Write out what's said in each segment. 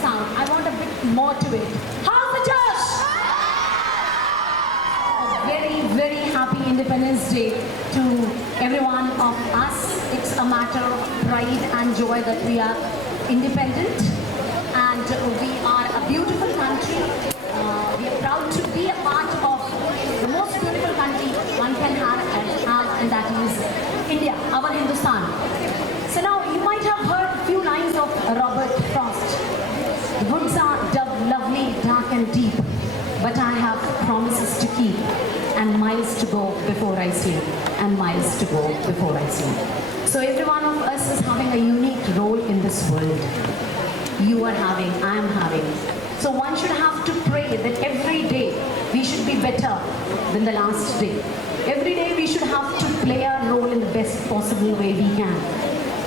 sound. I want a bit more to it. How's the Josh? Very, very happy Independence Day to every one of us. It's a matter of pride and joy that we are independent, and we are a beautiful country. We are proud to be a part of the most beautiful country one can have, and that is India, our Hindustan. So now you might have heard a few lines of Robert Frost. The woods are lovely, dark and deep, but I have promises to keep, and miles to go before I sleep, and miles to go before I sleep. So every one of us is having a unique role in this world. You are having, I am having. So one should have to pray that every day we should be better than the last day. Every day we should have to play our role in the best possible way we can,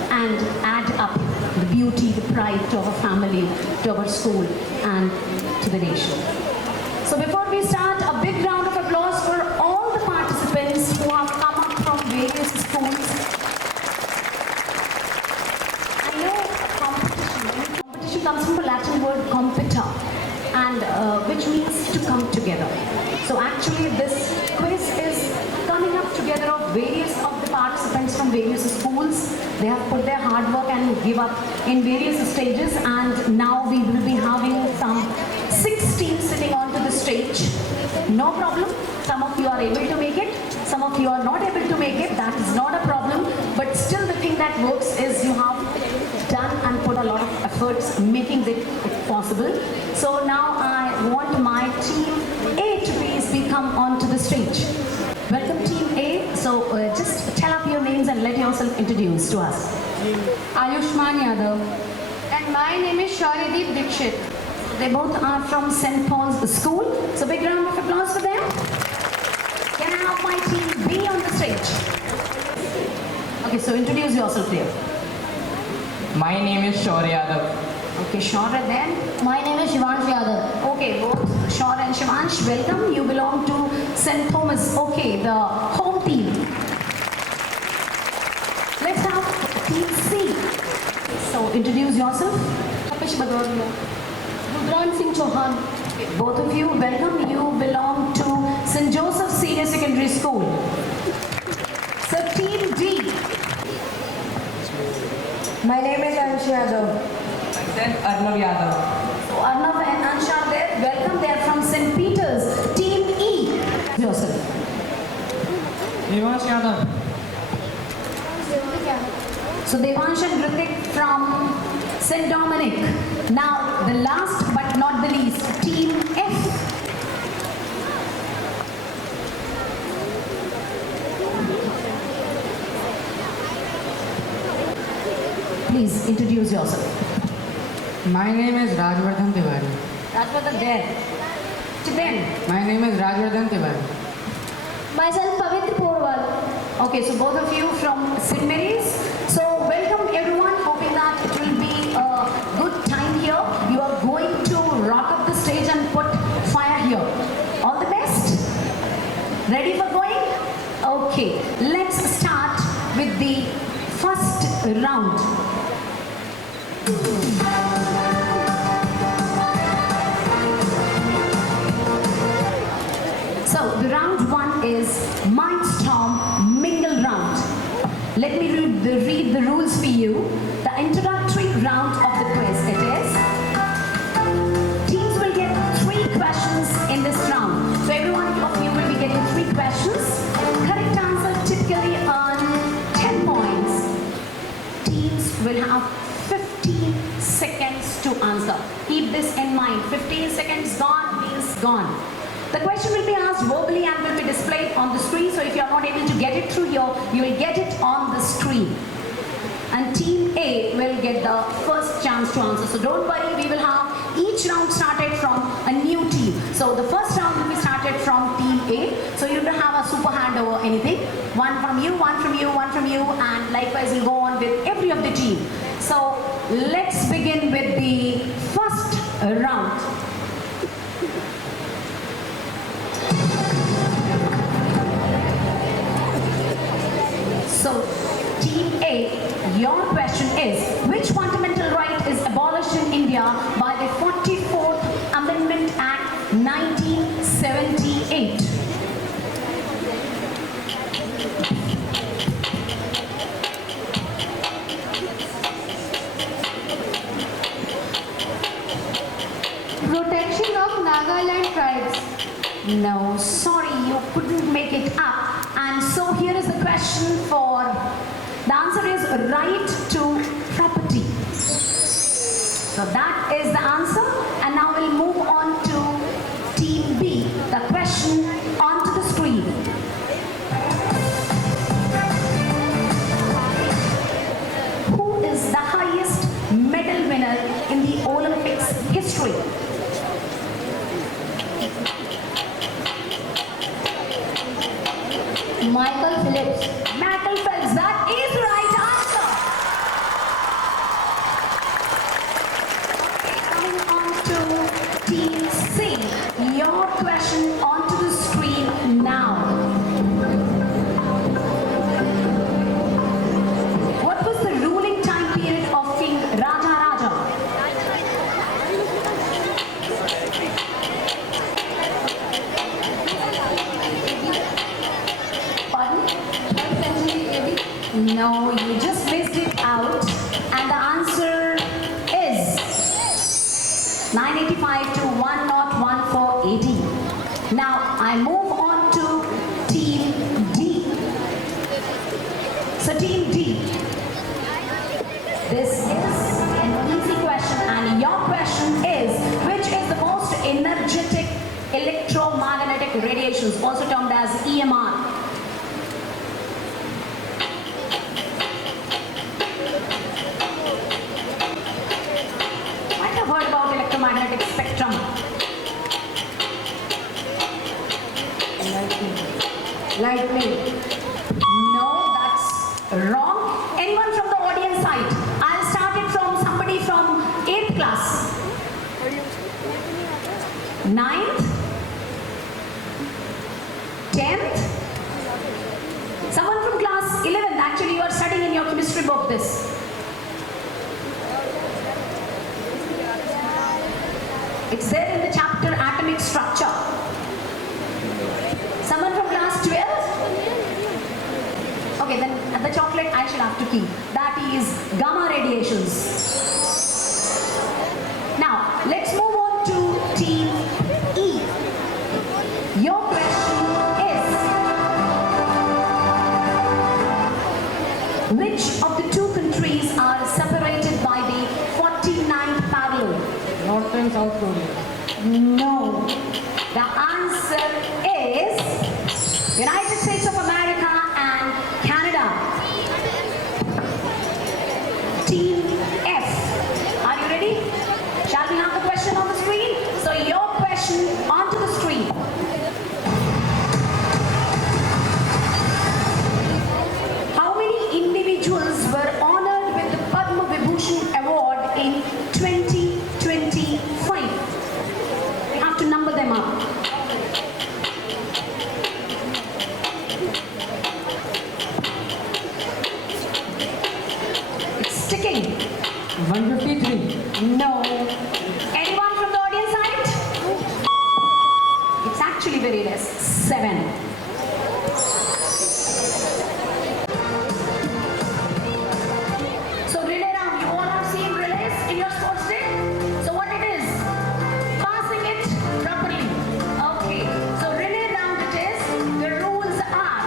and add up the beauty, the pride to our family, to our school, and to the nation. So before we start, a big round of applause for all the participants who have come up from various schools. I know competition comes from the Latin word compita, and which means to come together. So actually this quiz is coming up together of various of the participants from various schools. They have put their hard work and give up in various stages, and now we will be having some 6 teams sitting onto the stage. No problem. Some of you are able to make it. Some of you are not able to make it. That is not a problem. But still the thing that works is you have done and put a lot of efforts making it possible. So now I want my team A to please come onto the stage. Welcome team A. So just tell up your names and let yourself introduce to us. Ayushman Yadav. And my name is Sharideep Dikshit. They both are from St. Paul's School. So big round of applause for them. Can I have my team B on the stage? Okay, so introduce yourself here. My name is Shaurya Yadav. Okay, Shaurya then. My name is Shivansh Yadav. Okay, both Shaurya and Shivansh, welcome. You belong to St. Thomas. Okay, the home team. Let's have team C. So introduce yourself. Tapish Bhadoria. Rudran Singh Chauhan. Okay, both of you, welcome. You belong to St. Joseph Senior Secondary School. So team D. My name is Anshu Yadav. Myself Arnav Yadav. So Arnav and Ansha are there. Welcome. They are from St. Peter's. Team E. Yourself. Devansh Yadav. So Devansh and Ritik from St. Dominic. Now the last but not the least, Team F. Please introduce yourself. My name is Rajvardhan Tiwari. That's what the there. To them. My name is Rajvardhan Tiwari. Myself Pavitra Porwal. Okay, so both of you from St. Mary's. So welcome everyone, hoping that it will be a good time here. You are going to rock up the stage and put fire here. All the best. Ready for going? Okay, let's start with the first round. So the round 1 is Mindstorm Mingle round. Let me read the rules for you. The introductory round of the quiz it is. Teams will get 3 questions in this round. So every one of you will be getting 3 questions. Correct answer typically earn 10 points. Teams will have 15 seconds to answer. Keep this in mind. 15 seconds gone means gone. The question will be asked verbally and will be displayed on the screen. So if you are not able to get it through here, you will get it on the screen. And Team A will get the first chance to answer. So don't worry, we will have each round started from a new team. So the first round will be started from Team A. So you don't have a super hand over anything. One from you, one from you, one from you, and likewise we'll go on with every of the team. So let's begin with the first round. So Team A, your question is, which fundamental right is abolished in India? India by the 44th Amendment Act 1978? Protection of Nagaland tribes. No, sorry, you couldn't make it up. And so here is the question for, the answer is right to property. So that is the answer. And now we'll move on to Team B. The question onto the screen. Who is the highest medal winner in the Olympics history? Michael Phillips. Michael Phelps, that is right answer. Okay, coming on to Team C. Your question onto the screen now. What was the ruling time period of King Raja Raja? Pardon? 12th century AD. No, you just missed it out. And the answer is 985 to 101480. Now I move on to Team D. So Team D, this is an easy question, and your question is, which is the most energetic electromagnetic radiations, also termed as EMR? Might have heard about electromagnetic spectrum. Lightning. No, that's wrong. Anyone from the audience side? I'll start it from somebody from 8th class. 9th? 10th? Someone from class 11th. Actually, you are studying in your chemistry book this. It's there in the chapter atomic structure. Someone from class 12th? Okay, then the chocolate I shall have to keep. That is gamma radiations. Now, let's move on to Team E. Your question is, which of the two countries are separated by the 49th parallel? North and South Korea. No. The answer is United States of America and Canada. Team F. Are you ready? Shall we have the question on the screen? So your question onto the screen. How many individuals were honored with the Padma Vibhushan Award in 2025? We have to number them up. It's ticking. 153. No. Anyone from the audience side? It's actually very less. 7. So relay round. You all have seen relays in your sports day? So what it is? Passing it properly. Okay. So relay round it is. The rules are,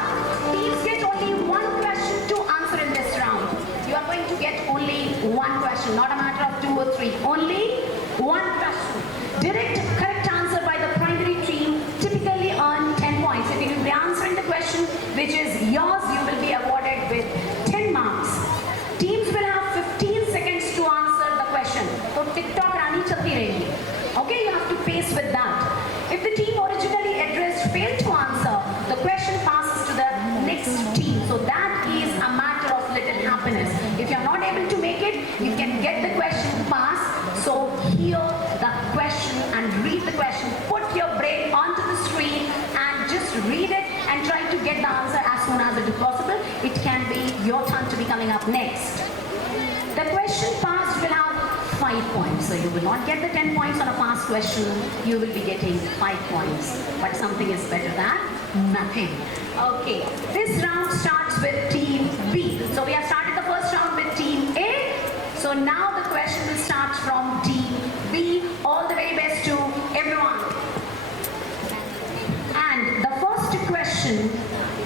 teams get only one question to answer in this round. You are going to get only one question, not a matter of 2 or 3. Only one question. Direct correct answer by the primary team typically earn 10 points. If you will be answering the question which is yours, you will be awarded with 10 marks. Teams will have 15 seconds to answer the question. So TikTok rani chalti rahegi. Okay, you have to pace with that. If the team originally addressed failed to answer, the question passes to the next team. So that is a matter of little happiness. If you are not able to make it, you can get the question pass. So hear the question and read the question. Put your brain onto the screen and just read it and try to get the answer as soon as it is possible. It can be your turn to be coming up next. The question passed will have 5 points. So you will not get the 10 points on a past question. You will be getting 5 points. But something is better than nothing. Okay, this round starts with Team B. So we have started the first round with Team A. So now the question will start from Team B. All the very best to everyone. And the first question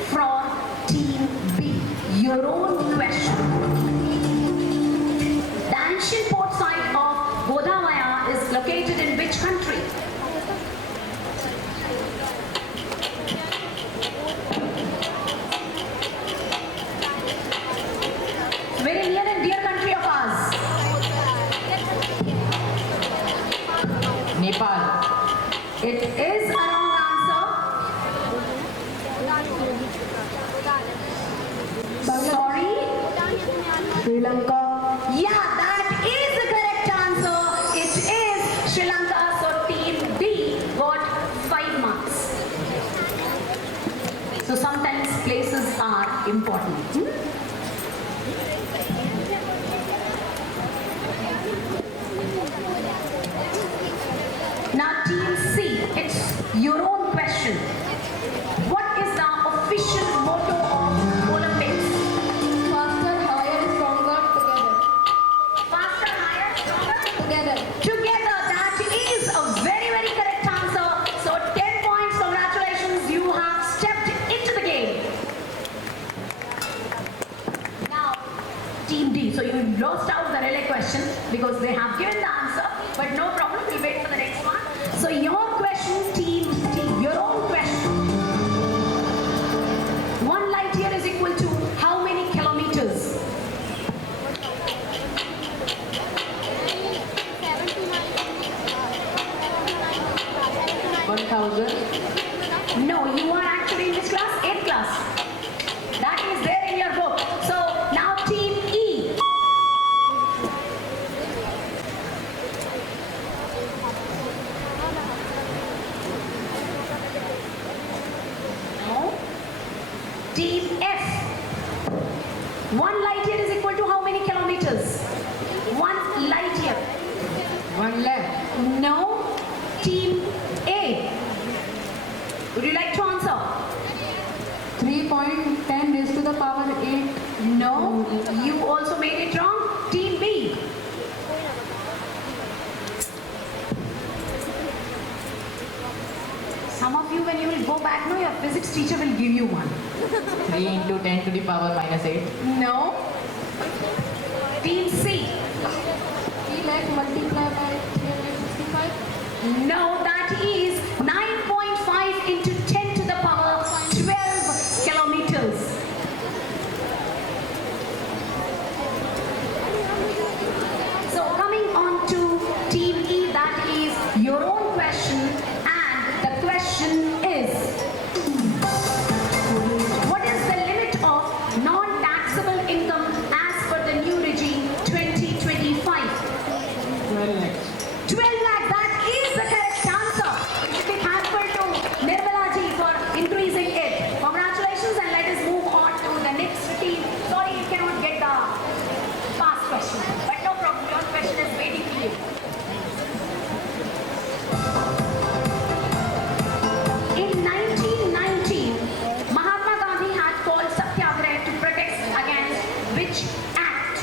from Team B, your own question. The ancient port site of Bodhavaya is located in which country? Very near and dear country of ours. Nepal. It is a wrong answer. Sorry? Sri Lanka. Yeah, that is the correct answer. It is Sri Lanka. So Team D got 5 marks. So sometimes places are important. Now Team C, it's your own question. What is the official motto of Olympics? Faster, higher, stronger, together. Faster, higher, stronger? Together. Together, that is a very, very correct answer. So 10 points, congratulations, you have stepped into the game. Now, Team D, so you lost out the relay question because they have given the answer, but no problem, we'll wait for the next one. So your question, Team D, your own question. 1 light year is equal to how many kilometers? 1000. No, you are actually in which class? 8th class. That is there in your book. So now Team E. No. Team F. 1 light year is equal to how many kilometers? 1 light year. 1 lakh. No. Team A. Would you like to answer? 3.10 raised to the power 8. No. You also made it wrong. Team B. Some of you, when you will go back, no, your physics teacher will give you one. 3 into 10 to the power minus 8. No. Team C. 3 lakh multiplied by 365. No, that is 9.5 into 10 to the power 12 kilometers. So coming on to Team E, that is your own question, and the question is, what is the limit of non-taxable income as per the new regime 2025? 12 lakhs. 12 lakh, that is the correct answer. You should be thankful to Nirmala ji for increasing it. Congratulations, and let us move on to the next team. Sorry, you cannot get the past question, but no problem, your question is waiting for you. In 1919, Mahatma Gandhi had called Satyagraha to protest against which act?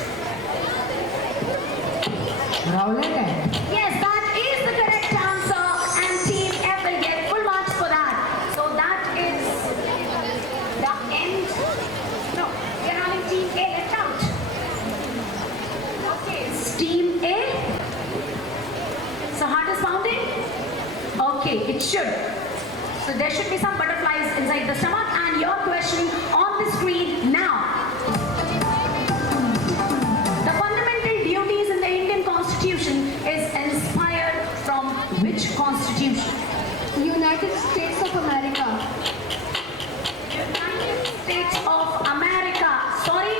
Rowlatt Act. Yes, that is the correct answer, and Team F will get full marks for that. So that is the end. No, we are having Team A left out. Okay, it's Team A. So heart is pounding? Okay, it should. So there should be some butterflies inside the stomach, and your question on the screen now. The fundamental duties in the Indian Constitution is inspired from which constitution? United States of America. United States of America. Sorry?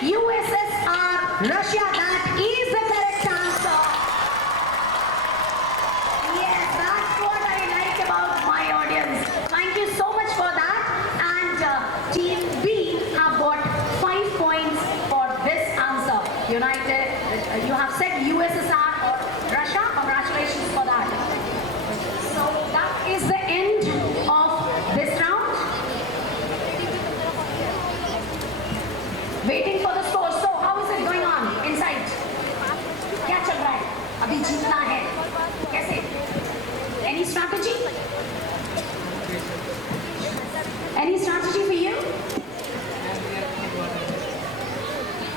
USSR, Russia. That is the correct answer. Yes, that's what I like about my audience. Thank you so much for that. And Team B have got 5 points for this answer. United, you have USSR or Russia. Congratulations for that. So that is the end of this round. Waiting for the score. So how is it going on inside? क्या चल रहा है? अभी जीतना है. कैसे? Any strategy? Any strategy for you?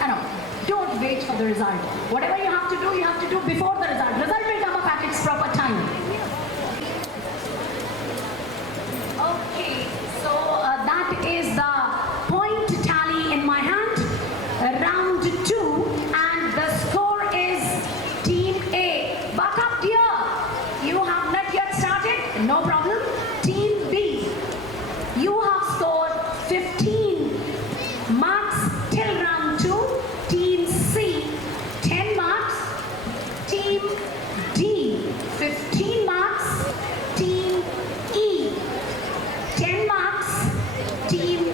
I know. Don't wait for the result. Whatever you have to do before the result. Result will come up at its proper time. Okay, so that is the point tally in my hand. Round 2, and the score is Team A. Back up, dear. You have not yet started. No problem. Team B. You have scored 15 marks till round 2. Team C, 10 marks. Team D, 15 marks. Team E, 10 marks. Team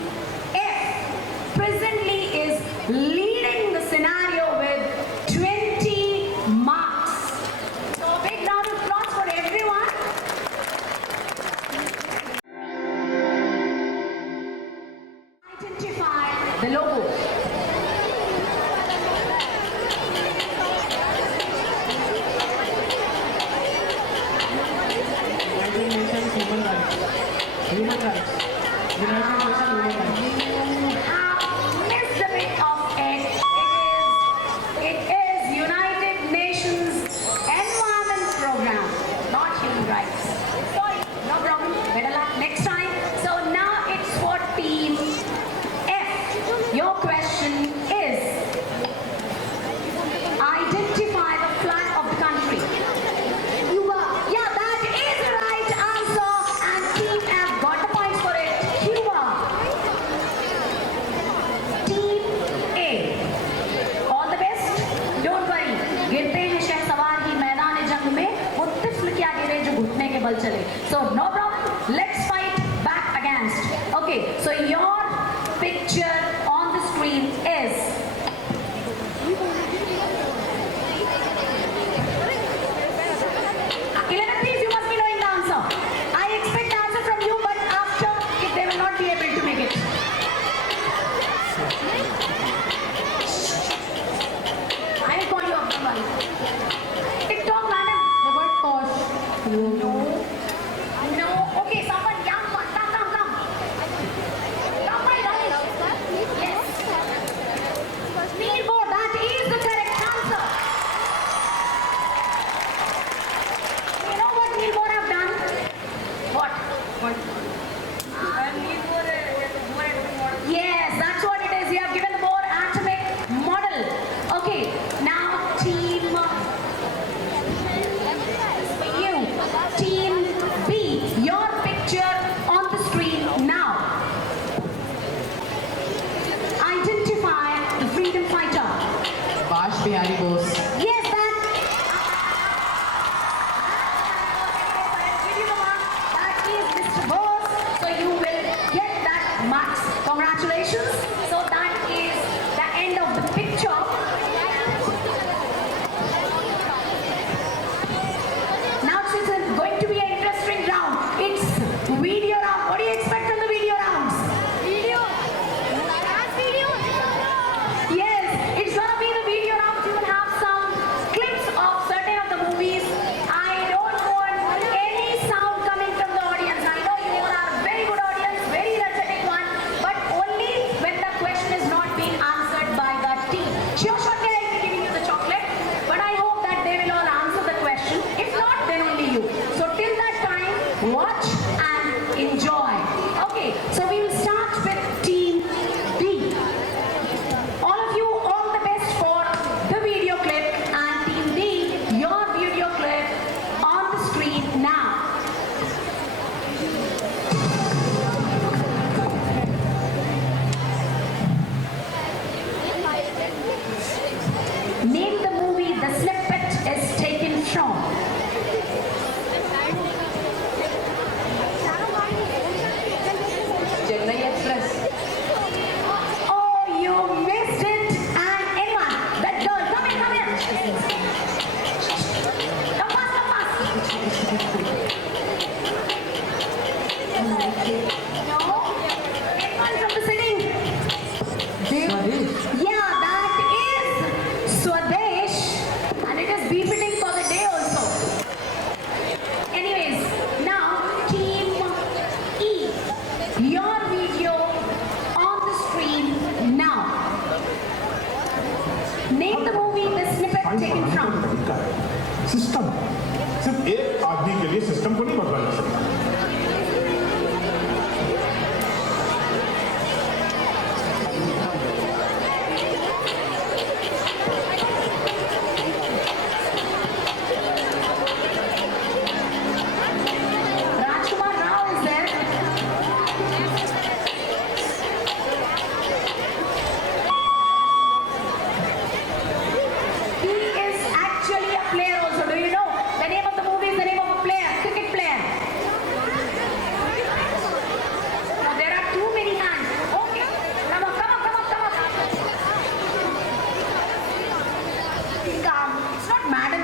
F presently is leading the scenario with 20 marks. So a big round of applause for everyone. Identify the logo. United Nations Human Rights. Human Rights. United Nations Human Rights. Have missed a bit of it. It is United Nations Environment Program, not human rights. Sorry, no problem. Better luck next time. So now it's for Team F. Your question is, identify the flag of the country. Cuba. Yeah, that is the right answer, and Team F got the points for it. Cuba. Team A. All the best. Don't worry. गिरते हैं शहसवार ही मैदान जंग में, वो तिफल क्या गिरे जो घुटने के बल चले. So no problem. Let's fight back against. Okay. So your picture on the screen is. Eleven, please, you must be knowing the answer. I expect the answer from you, but after, if they will not be able to make it. I will call you up, don't worry. TikTok, madam. Robert Koch. No. No. Okay, someone young one. Come. Come, my darling. Yes. Neilboard, that is the correct answer. You know what Neilboard have done? What? Yes, that's what it is. You have given the more atomic model. Okay, now team. For you.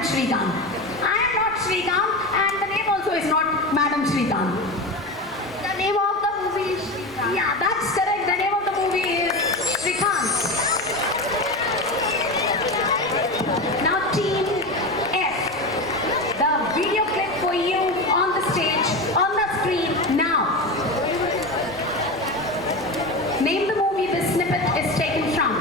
Srikanth. I am not Srikanth, and the name also is not Madam Srikanth. The name of the movie is Srikanth. Yeah, that's correct. The name of the movie is Srikanth. Now, Team F. The video clip for you on the stage, on the screen now. Name the movie this snippet is taken from.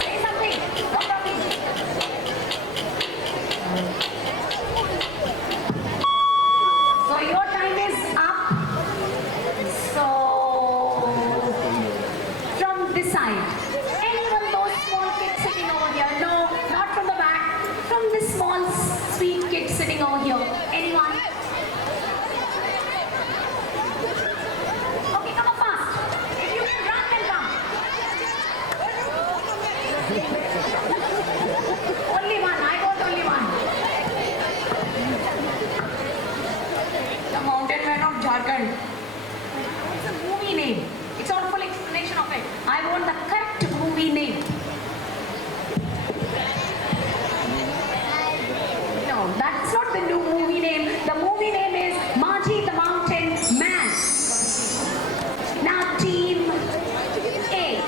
Say something. No problem. So your time is up. So from this side, anyone those small kids sitting over here? No, not from the back. From this small sweet kid sitting over here. Anyone? Okay, come up fast. If you can run, then come. Only one. I got only one. The Mountain Man of Jharkhand. It's a movie name. It's not a full explanation of it. I want the correct movie name. No, that's not the new movie name. The movie name is Maji the Mountain Man. Now, Team A.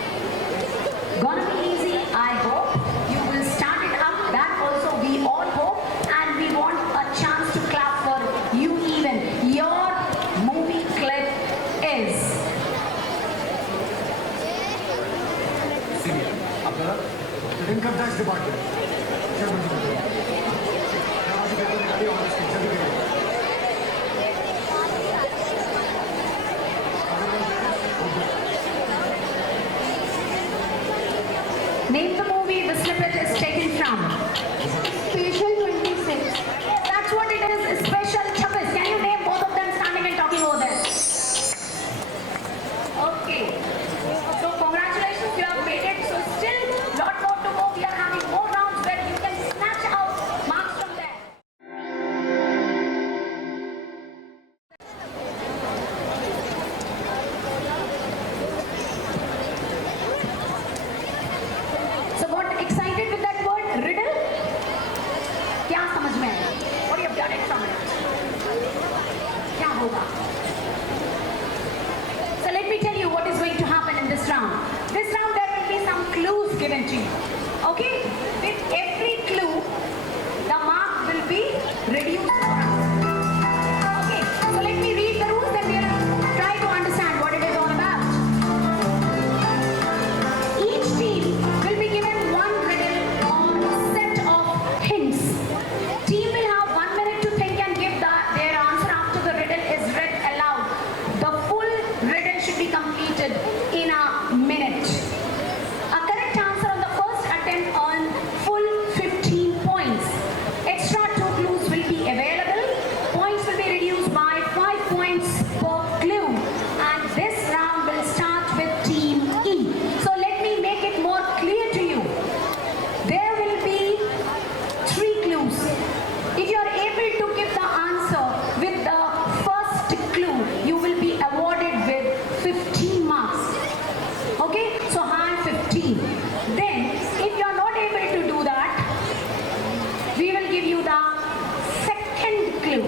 Gonna be easy, I hope. You will start it up. That also we all hope. And we want a chance to clap for you even. Your movie clip is. आपल्याला income tax department Name the movie the snippet is taken from. Special 26. That's what it is. Special 26. Can you name both of them standing and talking over there? Okay. So congratulations, you have made it. So still lot more to go. We are having more rounds where you can snatch out marks from there. So got excited with that word riddle? क्या समझ में आया? What you have done it from it? क्या होगा? So let me tell you what is going to happen in this round. This round there will be some clues given to you. Okay? With every clue, the mark will be reduced for us. Okay? So let me read the rules and we'll try to understand what it is all about. Each team will be given one riddle or set of hints. Team will have 1 minute to think and give their answer after the riddle is read aloud. The full riddle should be completed in a minute. A correct answer on the first attempt earn full 15 points. Extra 2 clues will be available. Points will be reduced by 5 points per clue. And this round will start with Team E. So let me make it more clear to you. There will be 3 clues. If you are able to give the answer with the first clue, you will be awarded with 15 marks. Okay? So high 15. Then, if you are not able to do that, we will give you the second clue.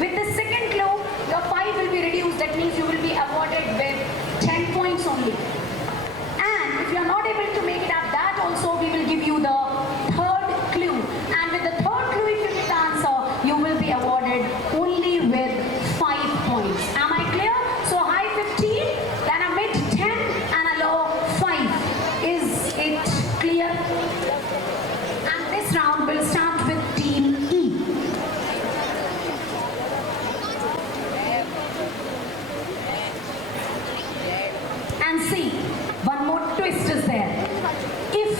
With the second clue, your 5 will be reduced. That means you will be awarded with 10 points only. And if you are not able to make it up that also, we will give you the third clue. And with the third clue, if you get the answer, you will be awarded only with 5 points. Am I clear? So high 15, then a mid 10 and a low 5. Is it clear? And this round will start with Team E. And see, one more twist is there. If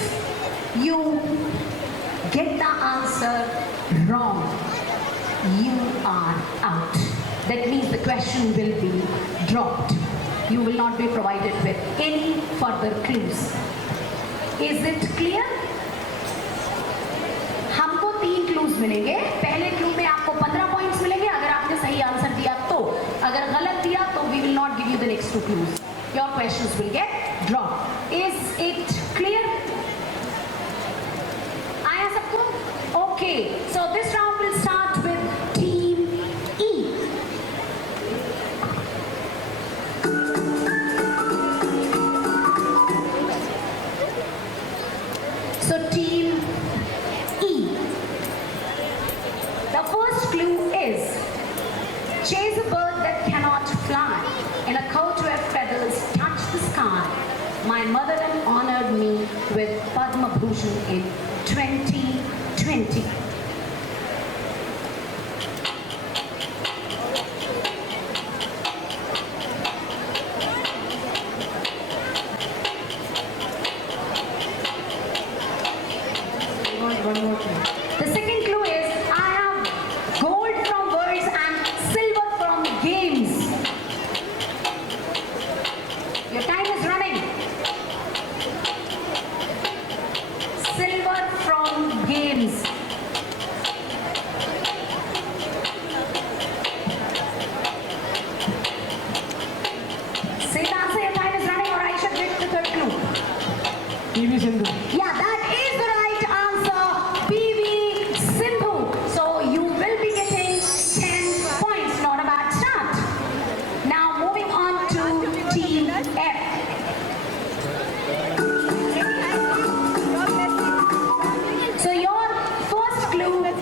you get the answer wrong, you are that means the question will be dropped. You will not be provided with any further clues. Is it clear? हमको 3 clues मिलेंगे. पहले clue में आपको 15 points मिलेंगे अगर आपने सही answer दिया तो. अगर गलत दिया तो we will not give you the next 2 clues. Your questions will get dropped. Is it clear? आया सबको? Okay. So this round will start with Team E. So Team E. The first clue is chase a bird that cannot fly in a coat where feathers touch the sky. My motherland honored me with Padma Bhushan in 2020. One more thing. The second clue is I have gold from words and silver from games. Your time is running. Silver from games. Say the answer, your time is running, or I should get the third clue. PV Sindhu. Yeah, that is the right answer. PV Sindhu. So you will be getting 10 points. Not a bad start. Now moving on to Team F. So your first clue is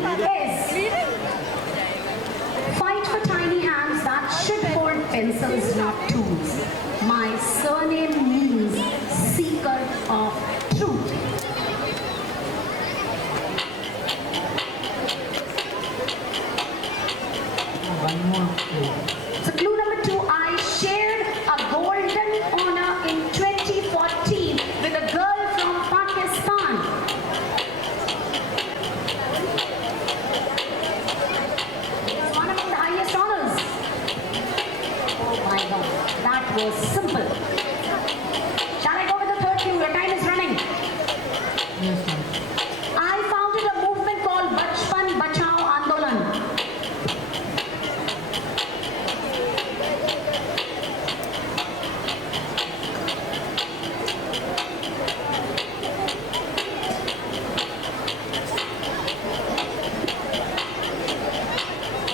fight for tiny hands that should hold pencils, not tools. My surname means seeker of truth. One more clue. So clue number 2, I shared a golden honor in 2014 with a girl from Pakistan. It's one among the highest honors. Oh my God, that was simple. Shall I go with the third clue? Your time is running. Yes, ma'am. I founded a movement called Bachpan Bachao Andolan.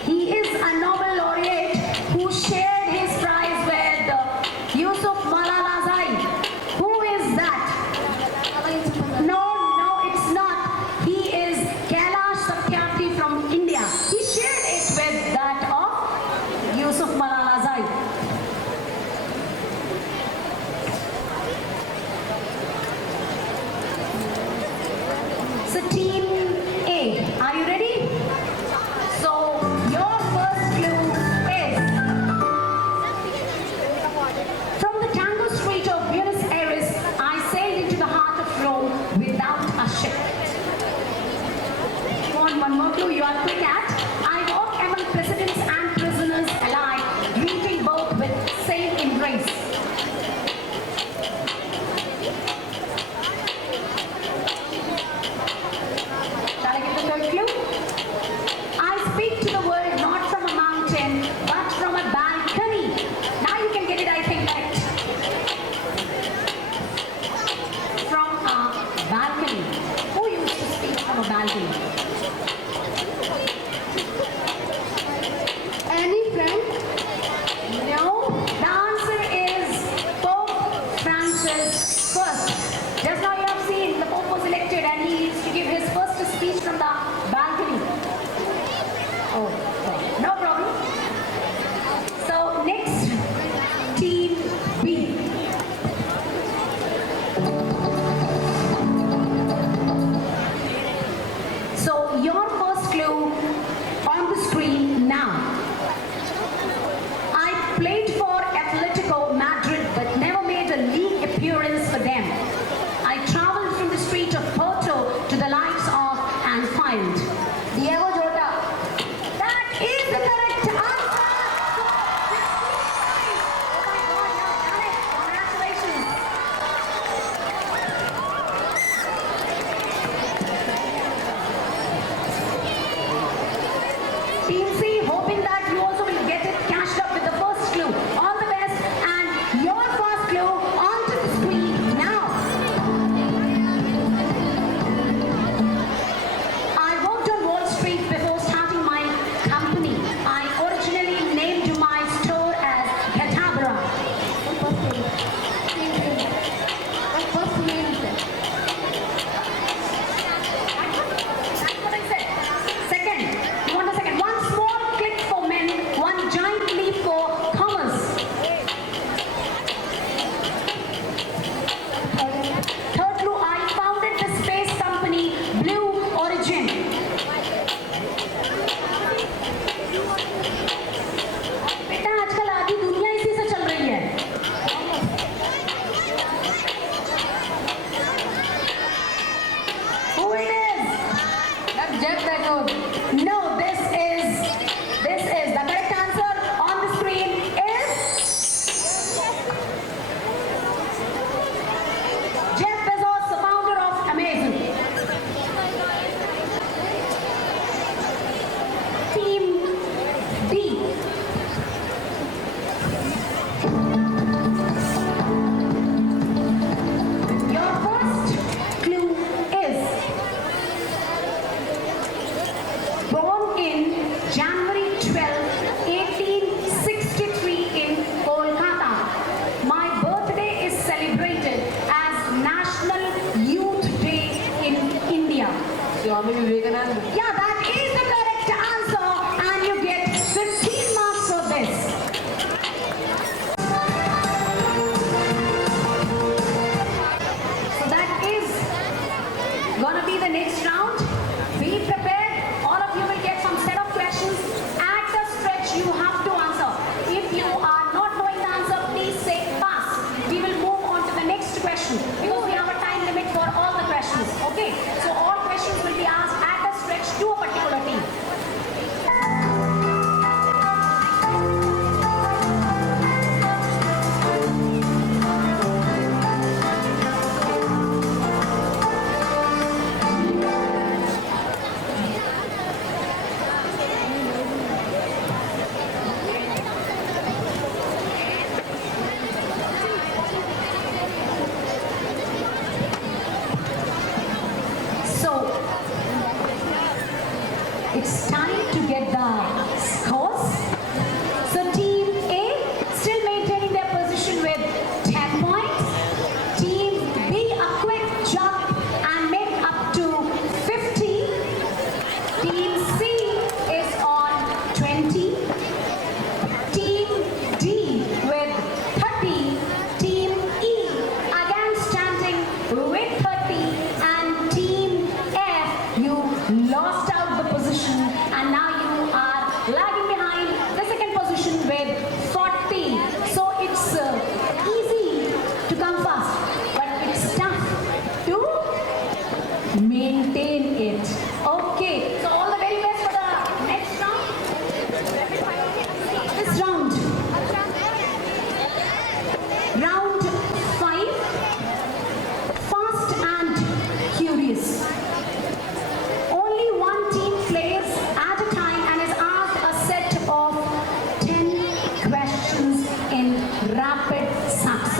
He is a Nobel laureate who shared his prize with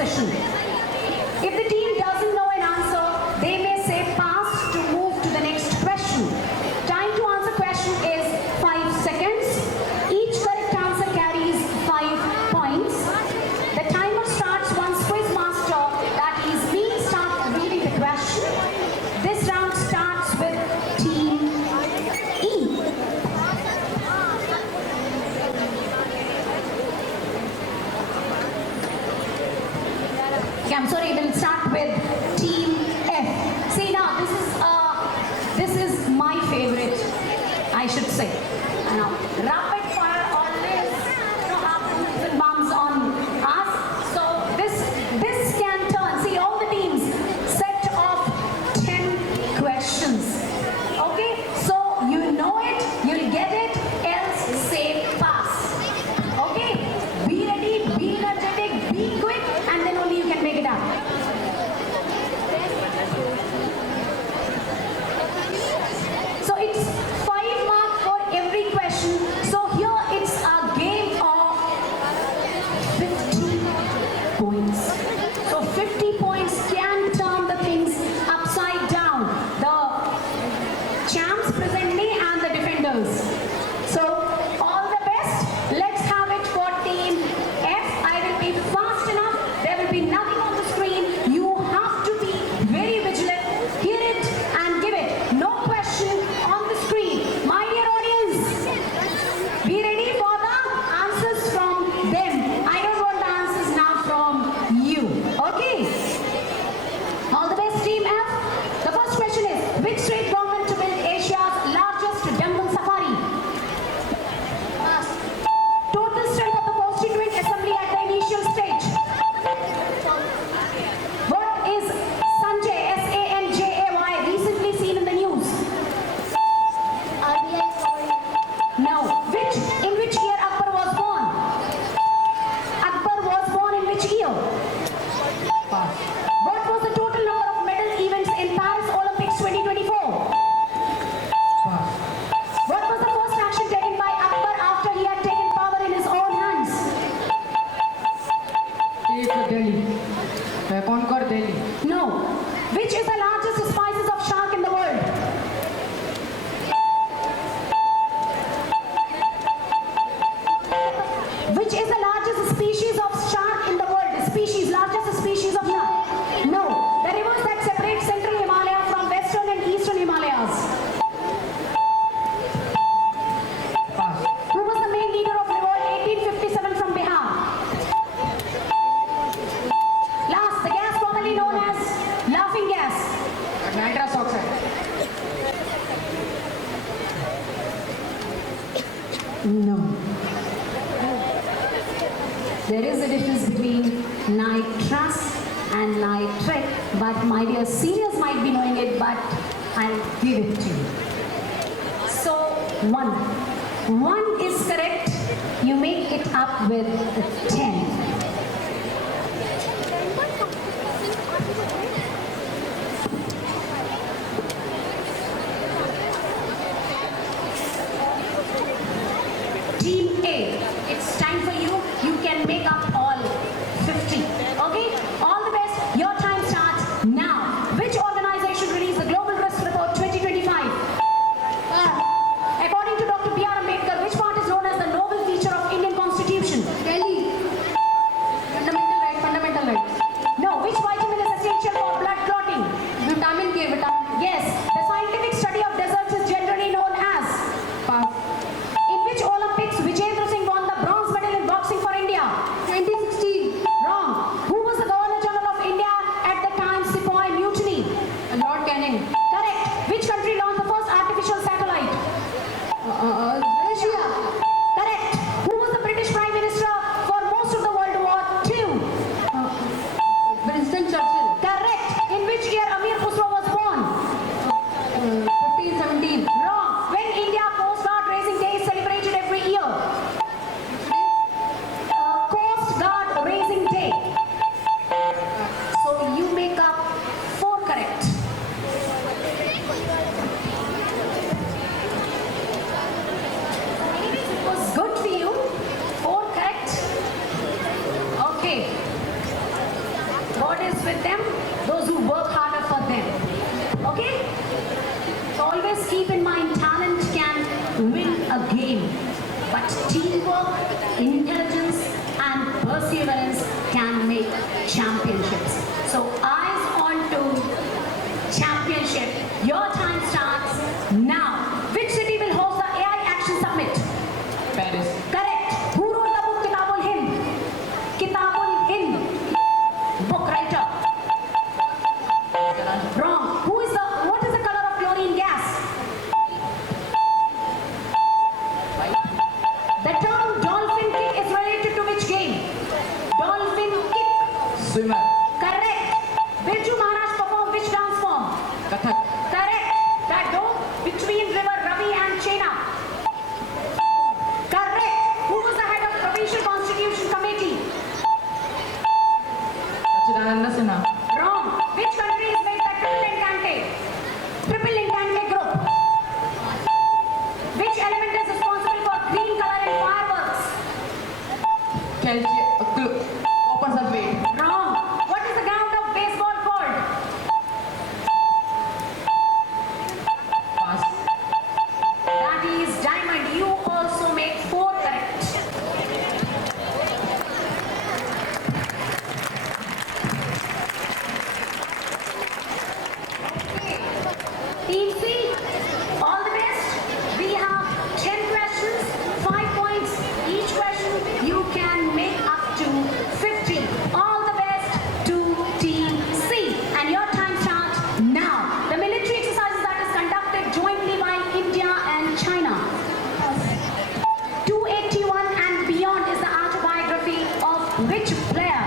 session. If the team doesn't know an answer, they may say pass to move to the next question. Time to answer question is 5 seconds. Each correct answer carries 5 points. The timer starts once quiz master, that is me, starts reading the question. This round starts with team E. Okay, I'm sorry, we'll start with team F. See now, this is my favorite, I should say. Now, rapid fire always, happens and bumps on us. So this can turn. See, all the teams set of 10 questions. Okay, so you know it, you'll get it, else say pass. Okay, be ready, be energetic, be quick, and then only you can make it up. So it's 5 marks for every question. So here it's a game of 50 points. So 50 points can turn the things upside down. The champs presently and the defenders. So all the best. Let's have it for team F. I will be fast enough. There will be nothing on the screen. You have to be very vigilant. Hear it and give it. No question on the screen. My dear audience, be ready for the answers from them. I don't want the answers now from you. Okay? All the best, team F. The first question is, which state government to build Asia's largest jungle safari? Total strength of the Constituent Assembly at the initial stage. What is Sanjay, S-A-N-J-A-Y, recently seen in the news? No. In which year Akbar was born? Akbar was born in which year? Pass. What was the total number of medal events in Paris Olympics 2024? Pass. What was the first action taken by Akbar after he had taken power in his own hands? Take Delhi. Conquer Delhi. No. Which is the largest species of shark in the world? Which is the largest species of shark in the world? Largest species of shark? No. The rivers that separate central Himalaya from western and eastern Himalayas. Pass. Who was the main leader of revolt 1857 from Bihar? Last, the gas commonly known as laughing gas. Nitrous oxide. No. There is a difference between nitrous and nitrate, but my dear seniors might be knowing it, but I'll give it to you. So, 1. 1 is correct. You make it up with 10. Team A, it's time for you. You can make up all 50. Okay? All the best. Your time starts now. Which organization released the Global Risk Report 2025? According to Dr. B.R. Ambedkar, which part is known as the noble feature of Indian Constitution? Delhi. Fundamental right. No. Which vitamin is essential for blood but teamwork, intelligence, and perseverance can make championships. So eyes on to championship. Your time starts now. Which city will host the AI Action Summit? Paris. Correct. Who wrote the book Kitabul Hind? Kitabul Hind. Book writer. Wrong. What is the color of chlorine gas? The term dolphin kick is related to which game? Dolphin kick. Swimmer. Correct. Birju Maharaj performed which dance form? Kathak. Correct. The dome between river Ravi and Chenab. Correct. Who was the head of Provincial Constitution Committee? Sachidananda Sinha. Wrong. Which country is made the Triple Entente? Triple Entente Group. Which element is responsible for green color in fireworks? Copper sulfate. Wrong. What is the ground of baseball called? Pass. That is diamond. You also make 4 correct. Okay. Team C, all the best. We have 10 questions, 5 points each question. You can make up to 50. All the best to Team C. And your time starts now. The military exercises that is conducted jointly by India and China. 281 and Beyond is the autobiography of which player?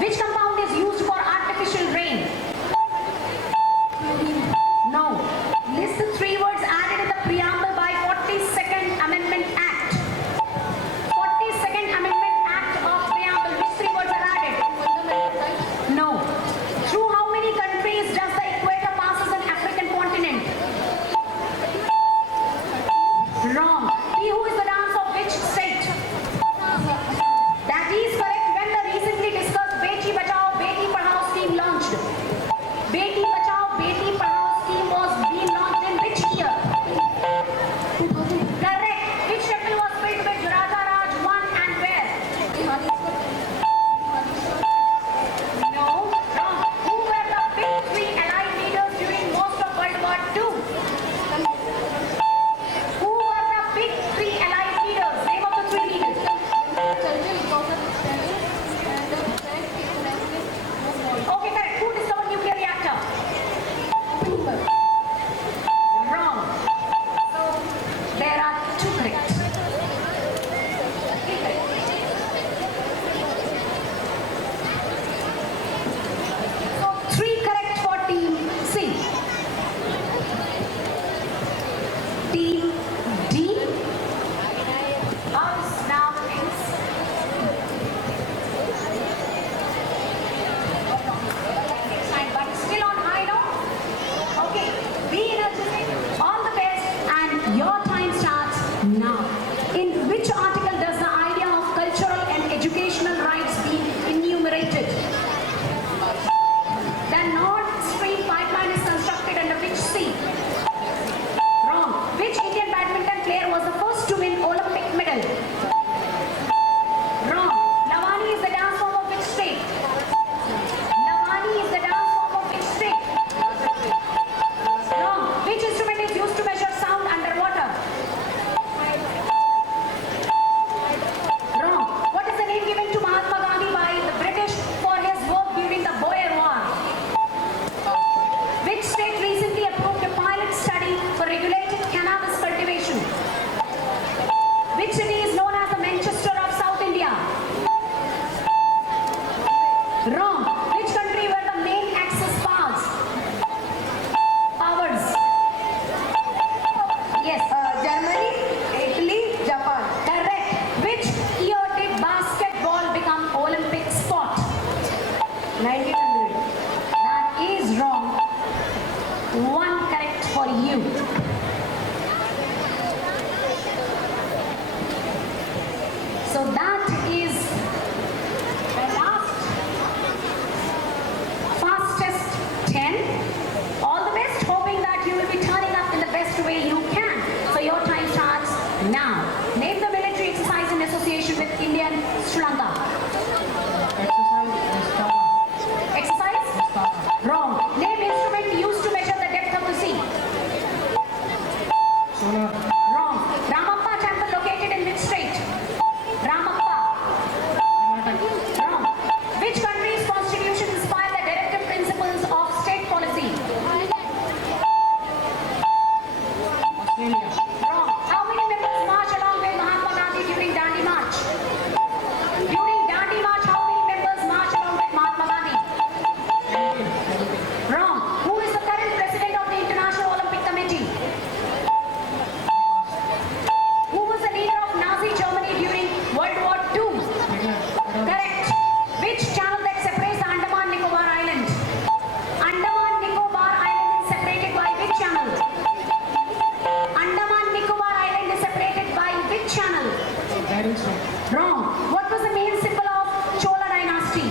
Which compound is used for artificial rain? No. List the 3 words added in the preamble by 42nd Amendment Act. 42nd Amendment Act of preamble. Which 3 words are added? No. Through how many countries does the equator passes an African continent? Wrong. Bihu is the dance of which state? That is correct. When the recently discussed Beti Bachao, Beti Padhao scheme launched? Beti Bachao, Beti Padhao scheme was being launched in which year? Correct. Which temple was built with Raja Raj 1 and where? No. Wrong. Who were the big 3 allied leaders during most of World War II? Who were the big 3 allied leaders? Name of the 3 leaders. Okay, correct. Who discovered nuclear reactor? Wrong. So there are 2 correct. 3 correct. So 3 correct for Team C. Team D. House now is but still on high note. Okay, be energetic, all the best, and your time starts now. In which article does the idea of cultural and educational rights be enumerated? The Nord Stream pipeline is constructed under which sea? Wrong. Which Indian badminton player was the first to win Olympic medal? Wrong. Lavani is the dance form of which state? Lavani is the dance form of which state? Wrong. Which instrument is used to measure sound underwater? Standing straight. Wrong. What was the main symbol of Chola dynasty?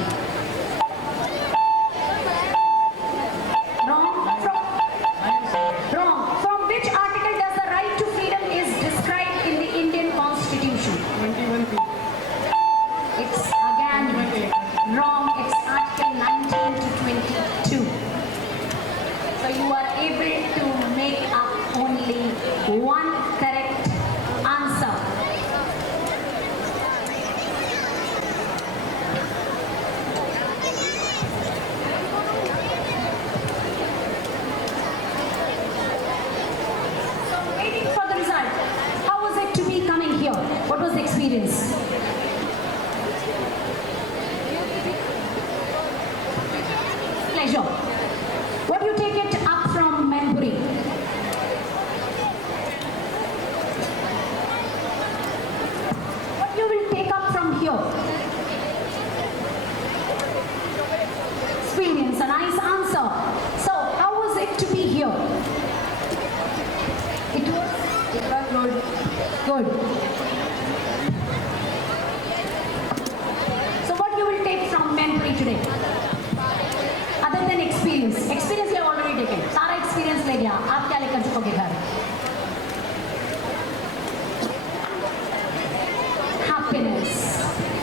Wrong. Wrong. From which article does the right to freedom is described in the Indian Constitution? 21 feet. It's again wrong. It's Article 19 to 22. So you are able to make up only one correct answer. So waiting for the result. How was it to be coming here? What was the experience? Pleasure. What do you take it up from Manpuri? What you will take up from here? Experience, a nice answer. So, how was it to be here? It was good. Good. So, what you will take from Manpuri today? Other than experience you have already taken. सारा experience ले गया. आप क्या लेकर चुकोगे घर? Happiness.